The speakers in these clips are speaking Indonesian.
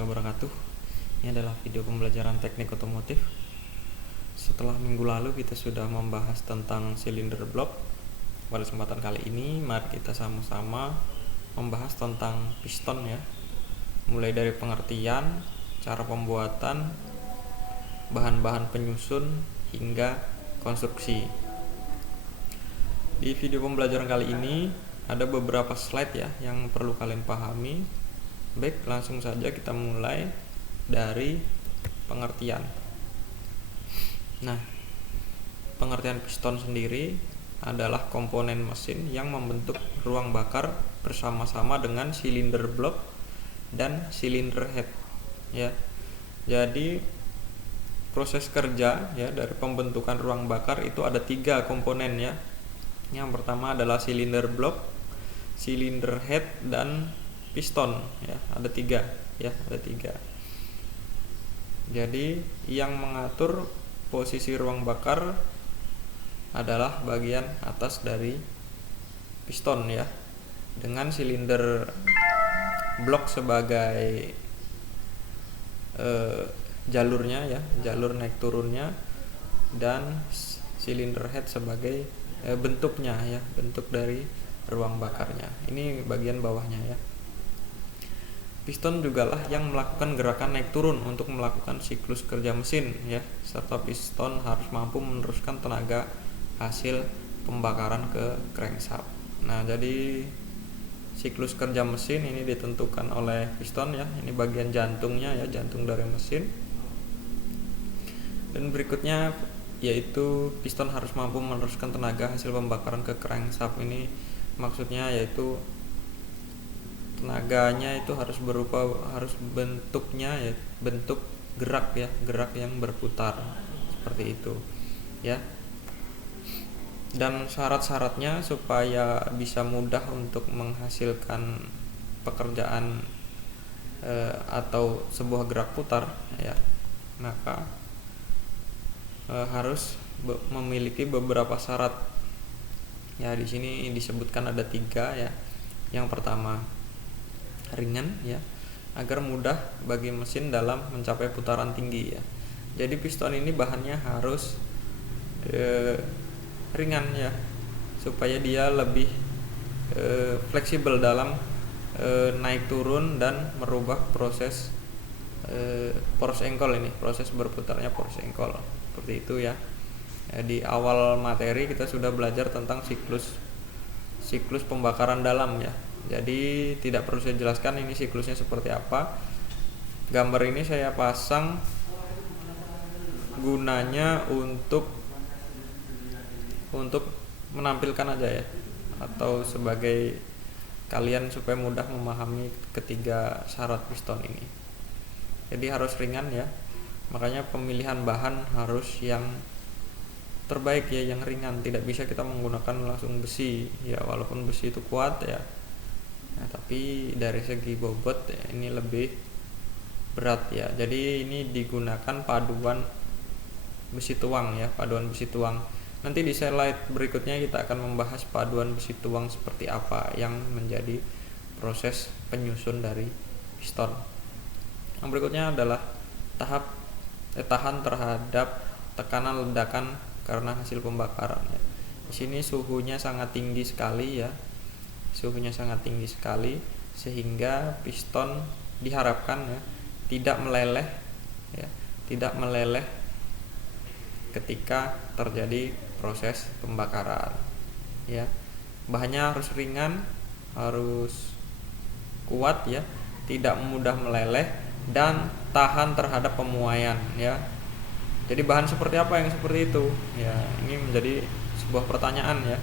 warahmatullahi wabarakatuh. Ini adalah video pembelajaran teknik otomotif. Setelah minggu lalu kita sudah membahas tentang silinder blok. Pada kesempatan kali ini mari kita sama-sama membahas tentang piston ya. Mulai dari pengertian, cara pembuatan, bahan-bahan penyusun hingga konstruksi. Di video pembelajaran kali ini ada beberapa slide ya yang perlu kalian pahami. Baik, langsung saja kita mulai dari pengertian. Nah, pengertian piston sendiri adalah komponen mesin yang membentuk ruang bakar bersama-sama dengan silinder blok dan silinder head ya. Jadi proses kerja ya dari pembentukan ruang bakar itu ada 3 komponen ya. Yang pertama adalah silinder blok, silinder head, dan piston ya, ada 3 ya, ada 3. Jadi yang mengatur posisi ruang bakar adalah bagian atas dari piston ya, dengan silinder blok sebagai jalurnya ya, jalur naik turunnya, dan silinder head sebagai bentuknya ya, bentuk dari ruang bakarnya. Ini bagian bawahnya ya. Piston jugalah yang melakukan gerakan naik turun untuk melakukan siklus kerja mesin ya, serta piston harus mampu meneruskan tenaga hasil pembakaran ke crankshaft. Nah, jadi siklus kerja mesin ini ditentukan oleh piston ya. Ini bagian jantungnya ya, jantung dari mesin. Dan berikutnya yaitu piston harus mampu meneruskan tenaga hasil pembakaran ke crankshaft. Ini maksudnya yaitu tenaganya itu harus bentuknya ya, bentuk gerak ya, gerak yang berputar seperti itu ya. Dan syarat-syaratnya supaya bisa mudah untuk menghasilkan pekerjaan atau sebuah gerak putar ya, maka harus memiliki beberapa syarat ya. Di sini disebutkan ada 3 ya. Yang pertama, ringan ya, agar mudah bagi mesin dalam mencapai putaran tinggi ya. Jadi piston ini bahannya harus ringan ya, supaya dia lebih fleksibel dalam naik turun dan merubah proses force angle ini, proses berputarnya force angle seperti itu ya. Di awal materi kita sudah belajar tentang siklus pembakaran dalam ya. Jadi tidak perlu saya jelaskan ini siklusnya seperti apa. Gambar ini saya pasang gunanya untuk menampilkan aja ya, atau sebagai kalian supaya mudah memahami ketiga syarat piston ini. Jadi harus ringan ya. Makanya pemilihan bahan harus yang terbaik ya, yang ringan. Tidak bisa kita menggunakan langsung besi ya, walaupun besi itu kuat ya. Nah, tapi dari segi bobot ya, ini lebih berat ya. Jadi ini digunakan paduan besi tuang ya, paduan besi tuang. Nanti di slide berikutnya kita akan membahas paduan besi tuang seperti apa yang menjadi proses penyusun dari piston. Yang berikutnya adalah tahan terhadap tekanan ledakan karena hasil pembakaran ya. Di sini suhunya sangat tinggi sekali ya. Suhunya sangat tinggi sekali sehingga piston diharapkan ya tidak meleleh ya, tidak meleleh ketika terjadi proses pembakaran ya. Bahannya harus ringan, harus kuat ya, tidak mudah meleleh, dan tahan terhadap pemuaian ya. Jadi bahan seperti apa yang seperti itu ya, ini menjadi sebuah pertanyaan ya.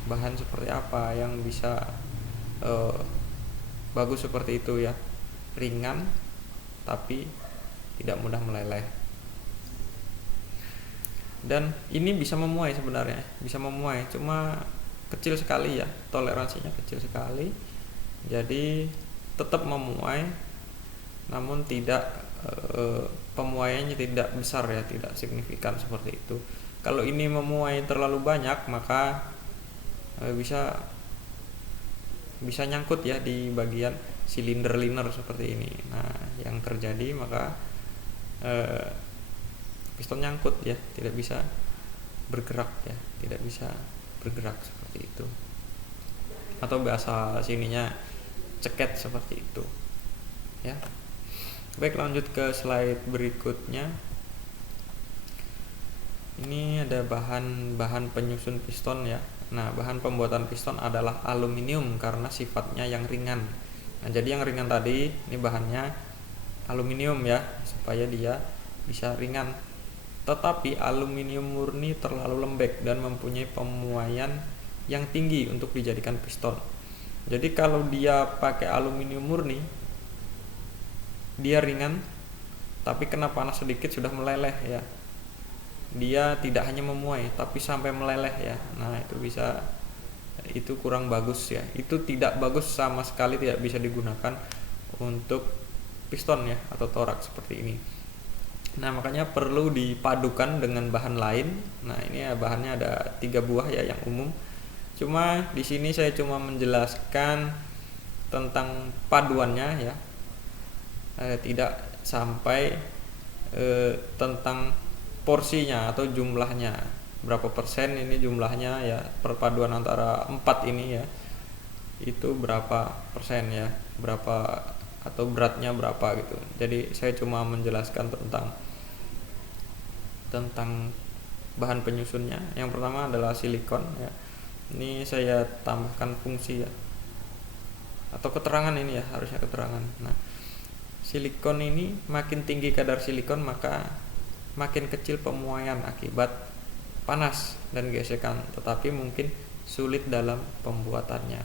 Bahan seperti apa yang bisa bagus seperti itu ya, ringan tapi tidak mudah meleleh. Dan ini bisa memuai, sebenarnya bisa memuai, cuma kecil sekali ya, toleransinya kecil sekali. Jadi tetap memuai, namun tidak pemuaiannya tidak besar ya, tidak signifikan seperti itu. Kalau ini memuai terlalu banyak, maka bisa nyangkut ya di bagian silinder liner seperti ini. Nah, yang terjadi maka piston nyangkut ya, tidak bisa bergerak ya, tidak bisa bergerak seperti itu. Atau bahasa sininya ceket seperti itu. Ya. Baik, lanjut ke slide berikutnya. Ini ada bahan penyusun piston ya. Nah, bahan pembuatan piston adalah aluminium karena sifatnya yang ringan. Nah, jadi yang ringan tadi ini bahannya aluminium ya, supaya dia bisa ringan. Tetapi aluminium murni terlalu lembek dan mempunyai pemuaian yang tinggi untuk dijadikan piston. Jadi kalau dia pakai aluminium murni, dia ringan, tapi kena panas sedikit sudah meleleh ya. Dia tidak hanya memuai, tapi sampai meleleh ya. Nah, itu kurang bagus ya. Itu tidak bagus sama sekali, tidak bisa digunakan untuk piston ya atau torak seperti ini. Nah, makanya perlu dipadukan dengan bahan lain. Nah, ini ya bahannya ada 3 buah ya yang umum. Cuma di sini saya cuma menjelaskan tentang paduannya ya. Tidak sampai tentang porsinya atau jumlahnya, berapa persen ini jumlahnya ya, perpaduan antara 4 ini ya, itu berapa persen ya, berapa atau beratnya berapa gitu. Jadi saya cuma menjelaskan tentang bahan penyusunnya. Yang pertama adalah silikon ya. Ini saya tambahkan fungsi ya, atau keterangan ini ya, harusnya keterangan. Nah, silikon ini makin tinggi kadar silikon maka makin kecil pemuaian akibat panas dan gesekan, tetapi mungkin sulit dalam pembuatannya.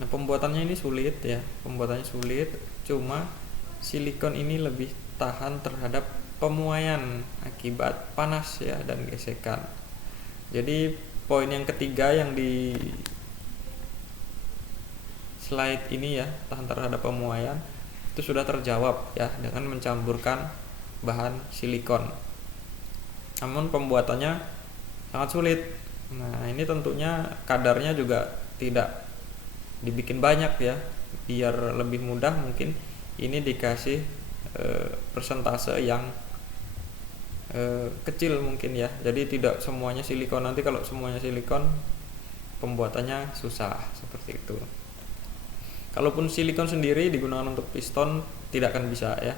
Nah, pembuatannya ini sulit ya, pembuatannya sulit, cuma silikon ini lebih tahan terhadap pemuaian akibat panas ya dan gesekan. Jadi poin yang ketiga yang di slide ini ya, tahan terhadap pemuaian, itu sudah terjawab ya dengan mencampurkan bahan silikon. Namun pembuatannya sangat sulit. Nah, ini tentunya kadarnya juga tidak dibikin banyak ya, biar lebih mudah mungkin ini dikasih persentase yang kecil mungkin ya. Jadi tidak semuanya silikon. Nanti kalau semuanya silikon pembuatannya susah seperti itu. Kalaupun silikon sendiri digunakan untuk piston tidak akan bisa ya.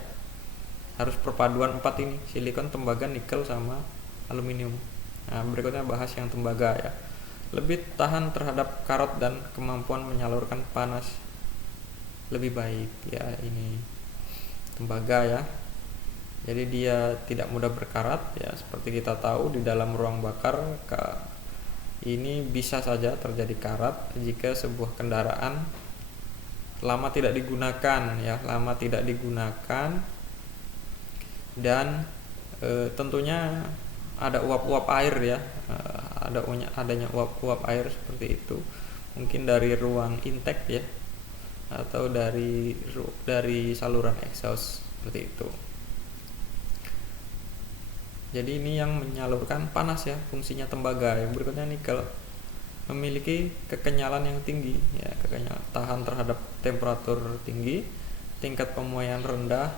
Harus perpaduan 4 ini, silikon, tembaga, nikel sama aluminium. Nah, berikutnya bahas yang tembaga ya. Lebih tahan terhadap karat dan kemampuan menyalurkan panas lebih baik ya, ini tembaga ya. Jadi dia tidak mudah berkarat ya, seperti kita tahu di dalam ruang bakar ini bisa saja terjadi karat jika sebuah kendaraan lama tidak digunakan ya, dan tentunya ada uap-uap air ya, adanya uap-uap air seperti itu, mungkin dari ruang intake ya, atau dari saluran exhaust seperti itu. Jadi ini yang menyalurkan panas ya, fungsinya tembaga. Yang berikutnya nikel, memiliki kekenyalan yang tinggi ya, tahan terhadap temperatur tinggi, tingkat pemuaian rendah,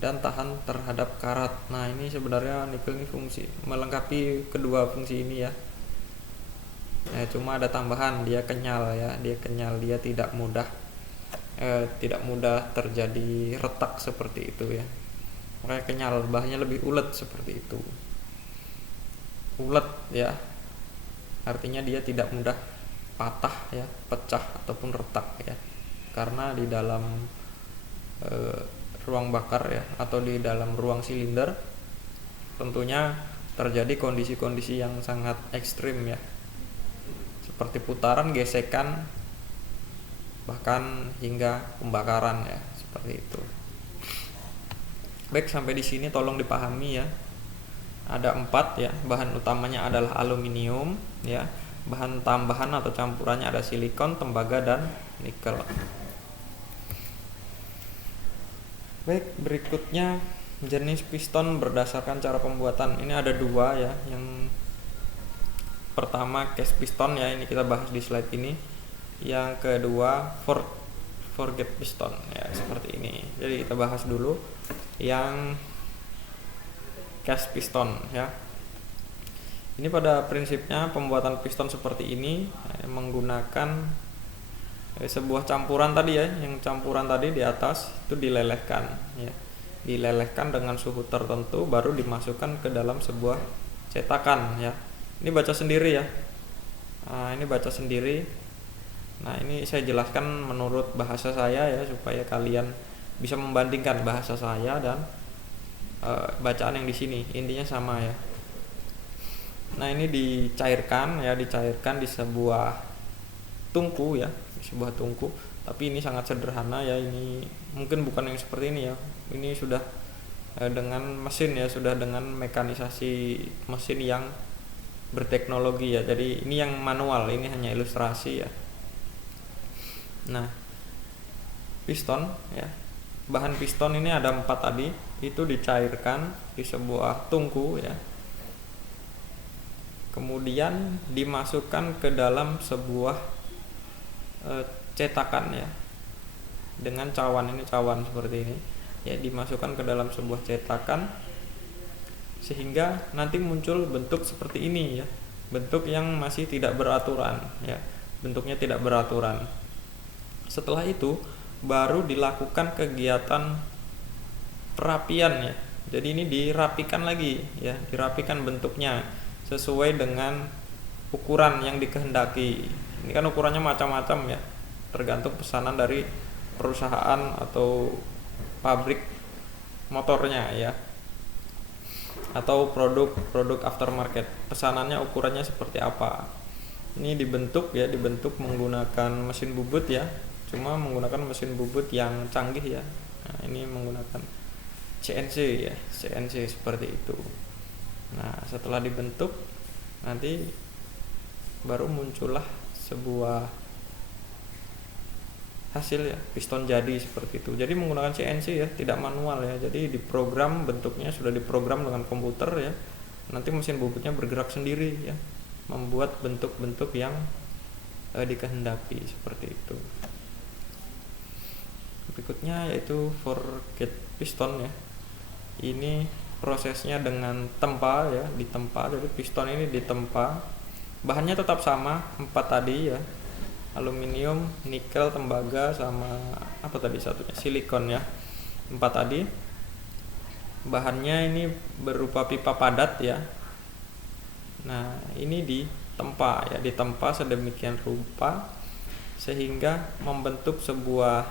dan tahan terhadap karat. Nah, ini sebenarnya nikel ini fungsi melengkapi kedua fungsi ini ya. Cuma ada tambahan, dia kenyal ya, dia tidak mudah terjadi retak seperti itu ya. Makanya kenyal, bahannya lebih ulet seperti itu. Ulet ya, artinya dia tidak mudah patah ya, pecah ataupun retak ya, karena di dalam ruang bakar ya, atau di dalam ruang silinder tentunya terjadi kondisi-kondisi yang sangat ekstrim ya, seperti putaran, gesekan, bahkan hingga pembakaran ya, seperti itu. Baik, sampai di sini tolong dipahami ya. Ada 4 ya, bahan utamanya adalah aluminium ya, bahan tambahan atau campurannya ada silikon, tembaga, dan nikel. Baik, berikutnya jenis piston berdasarkan cara pembuatan. Ini ada 2 ya. Yang pertama cast piston ya, ini kita bahas di slide ini. Yang kedua Ford forget piston ya, seperti ini. Jadi kita bahas dulu yang cast piston ya. Ini pada prinsipnya pembuatan piston seperti ini menggunakan sebuah campuran tadi ya, yang campuran tadi di atas itu dilelehkan ya. Dilelehkan dengan suhu tertentu baru dimasukkan ke dalam sebuah cetakan ya. Ini baca sendiri ya. Nah, ini baca sendiri. Nah, ini saya jelaskan menurut bahasa saya ya, supaya kalian bisa membandingkan bahasa saya dan bacaan yang di sini. Intinya sama ya. Nah, ini dicairkan ya, dicairkan di sebuah tungku ya, di sebuah tungku. Tapi ini sangat sederhana ya, ini mungkin bukan yang seperti ini ya. Ini sudah dengan mesin ya, sudah dengan mekanisasi mesin yang berteknologi ya. Jadi ini yang manual, ini hanya ilustrasi ya. Nah, piston ya. Bahan piston ini ada 4 tadi, itu dicairkan di sebuah tungku ya. Kemudian dimasukkan ke dalam sebuah cetakan ya, dengan cawan, ini cawan seperti ini ya, dimasukkan ke dalam sebuah cetakan sehingga nanti muncul bentuk seperti ini ya, bentuk yang masih tidak beraturan ya, bentuknya tidak beraturan. Setelah itu baru dilakukan kegiatan perapian ya. Jadi ini dirapikan lagi ya, dirapikan bentuknya sesuai dengan ukuran yang dikehendaki. Ini kan ukurannya macam-macam ya, tergantung pesanan dari perusahaan atau pabrik motornya ya, atau produk aftermarket, pesanannya ukurannya seperti apa. Ini dibentuk ya, dibentuk menggunakan mesin bubut ya, cuma menggunakan mesin bubut yang canggih ya. Nah, ini menggunakan CNC ya, CNC seperti itu. Nah, setelah dibentuk nanti baru muncullah sebuah hasil ya, piston jadi seperti itu. Jadi menggunakan CNC ya, tidak manual ya. Jadi diprogram, bentuknya sudah diprogram dengan komputer ya. Nanti mesin bubutnya bergerak sendiri ya, membuat bentuk-bentuk yang dikehendaki seperti itu. Berikutnya yaitu forget piston ya. Ini prosesnya dengan tempa ya, ditempa. Jadi piston ini ditempa. Bahannya tetap sama, 4 tadi ya. Aluminium, nikel, tembaga, sama apa tadi satunya, silikon ya. 4 tadi. Bahannya ini berupa pipa padat ya. Nah, ini ditempa ya, ditempa sedemikian rupa sehingga membentuk sebuah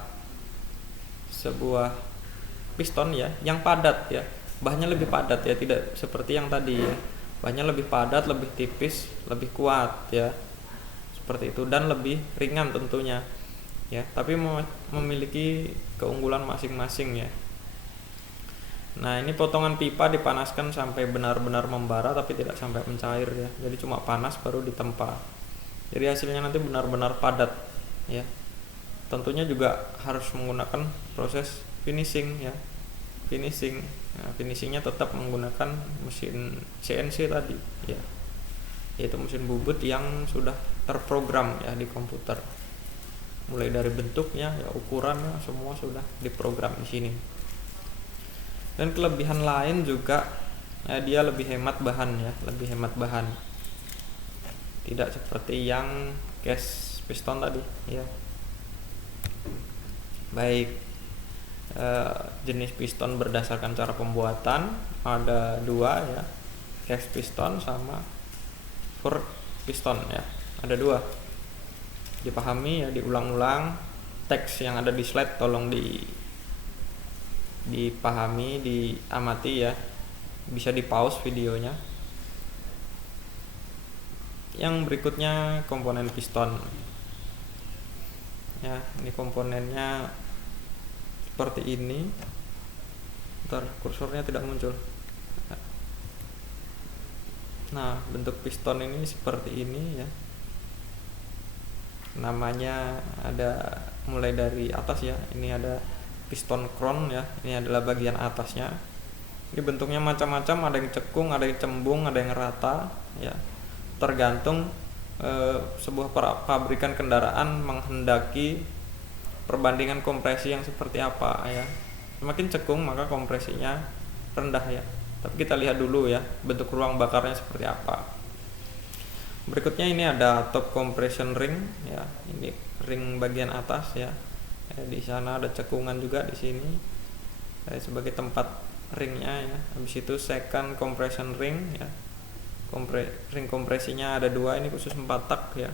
piston ya, yang padat ya. Bahannya lebih padat ya, tidak seperti yang tadi ya. Bahannya lebih padat, lebih tipis, lebih kuat ya, seperti itu, dan lebih ringan tentunya ya, tapi memiliki keunggulan masing-masing ya. Nah, ini potongan pipa dipanaskan sampai benar-benar membara tapi tidak sampai mencair ya, jadi cuma panas baru ditempa. Jadi hasilnya nanti benar-benar padat ya. Tentunya juga harus menggunakan proses finishing ya, finishing. Nah, finishingnya tetap menggunakan mesin CNC tadi ya, yaitu mesin bubut yang sudah terprogram ya di komputer. Mulai dari bentuknya ya, ukurannya semua sudah diprogram di sini. Dan kelebihan lain juga ya, dia lebih hemat bahan ya, lebih hemat bahan. Tidak seperti yang cast piston tadi ya. Baik. Jenis piston berdasarkan cara pembuatan ada 2 ya, cast piston sama forget piston ya, ada 2. Dipahami ya, diulang-ulang. Teks yang ada di slide tolong dipahami, diamati ya, bisa di pause videonya. Yang berikutnya komponen piston ya, ini komponennya seperti ini. Bentar, kursornya tidak muncul. Nah, bentuk piston ini seperti ini ya. Namanya ada mulai dari atas ya. Ini ada piston crown ya. Ini adalah bagian atasnya. Ini bentuknya macam-macam, ada yang cekung, ada yang cembung, ada yang rata ya. Tergantung sebuah pabrikan kendaraan menghendaki perbandingan kompresi yang seperti apa ya. Semakin cekung maka kompresinya rendah ya. Tapi kita lihat dulu ya bentuk ruang bakarnya seperti apa. Berikutnya ini ada top compression ring ya. Ini ring bagian atas ya. Di sana ada cekungan juga di sini sebagai tempat ringnya ya. Habis itu second compression ring ya. Ring kompresinya ada 2, ini khusus 4 tak ya.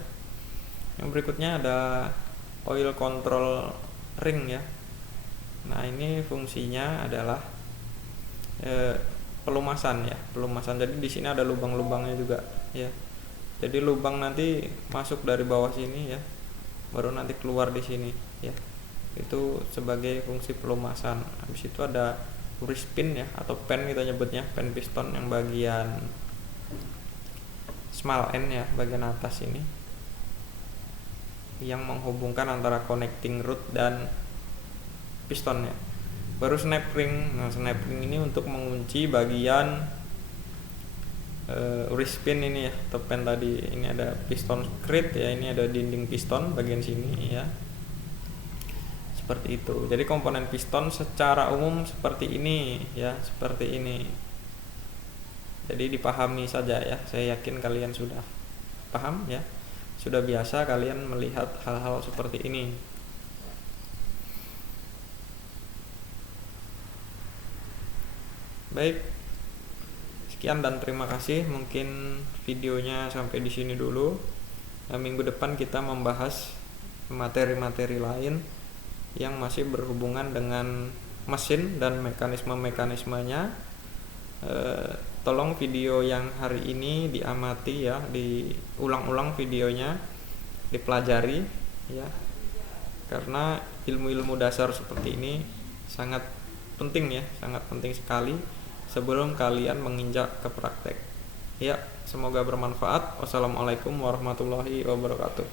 Yang berikutnya ada oil control ring ya. Nah, ini fungsinya adalah pelumasan ya, pelumasan. Jadi di sini ada lubang-lubangnya juga ya. Jadi lubang nanti masuk dari bawah sini ya, baru nanti keluar di sini ya. Itu sebagai fungsi pelumasan. Habis itu ada grease pin ya, atau pen kita nyebutnya, pen piston yang bagian small end ya, bagian atas ini yang menghubungkan antara connecting rod dan pistonnya. Baru snap ring. Nah, snap ring ini untuk mengunci bagian grease pin ini ya, atau pen tadi. Ini ada piston screed ya, ini ada dinding piston bagian sini ya. Seperti itu. Jadi komponen piston secara umum seperti ini ya, seperti ini. Jadi dipahami saja ya. Saya yakin kalian sudah paham ya. Sudah biasa kalian melihat hal-hal seperti ini. Baik. Sekian dan terima kasih. Mungkin videonya sampai di sini dulu. Nah, minggu depan kita membahas materi-materi lain yang masih berhubungan dengan mesin dan mekanisme-mekanismenya. Tolong video yang hari ini diamati ya, diulang-ulang videonya, dipelajari ya. Karena ilmu-ilmu dasar seperti ini sangat penting ya, sangat penting sekali sebelum kalian menginjak ke praktek. Ya, semoga bermanfaat. Wassalamualaikum warahmatullahi wabarakatuh.